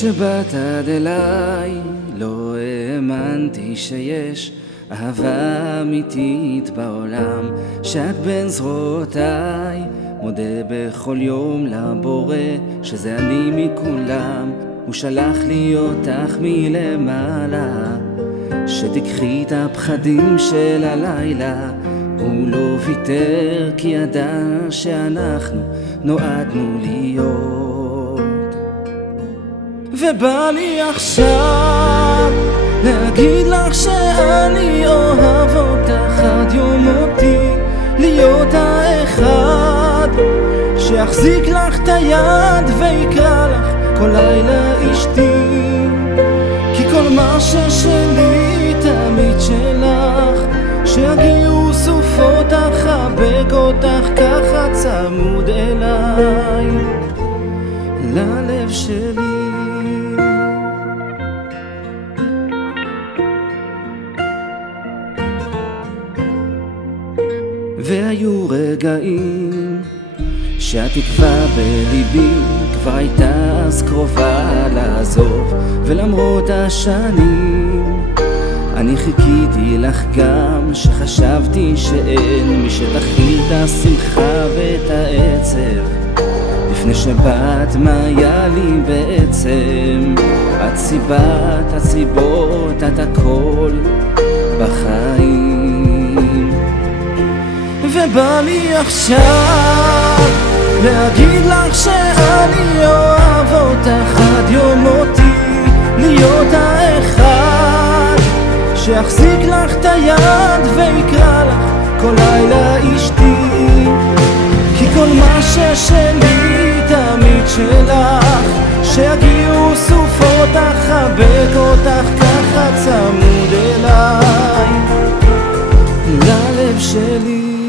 שבאת עד אליי לא האמנתי שיש אהבה אמיתית בעולם, שאת בין זרועותיי מודה בכל יום לבורא שזה אני מכולם. הוא שלח לי אותך מלמעלה שתקחי את הפחדים של הלילה. הוא לא ויתר כי ידע שאנחנו נועדנו להיות. ובא לי עכשיו להגיד לך שאני אוהב אותך עד יום מותי, להיות האחד שיחזיק לך את היד ויקרא לך כל לילה אשתי. כי כל מה ששלי תמיד שלך, שיגיעו סופות אחבק אותך ככה צמוד אליי ללב שלי. והיו רגעים שהתקווה בליבי כבר הייתה אז קרובה לעזוב, ולמרות השנים אני חיכיתי לך גם שחשבתי שאין מי שתכיל את השמחה ואת העצב. לפני שבאת מה היה לי בעצם? את סיבת הסיבות, את הכל בחיים. ובא לי עכשיו להגיד לך שאני אוהב אותך עד יום מותי, להיות האחד שיחזיק לך את היד ויקרא לך כל לילה אשתי. כי כל מה ששלי תמיד שלך, שיגיעו סופות אחבק אותך ככה צמוד אליי ללב שלי.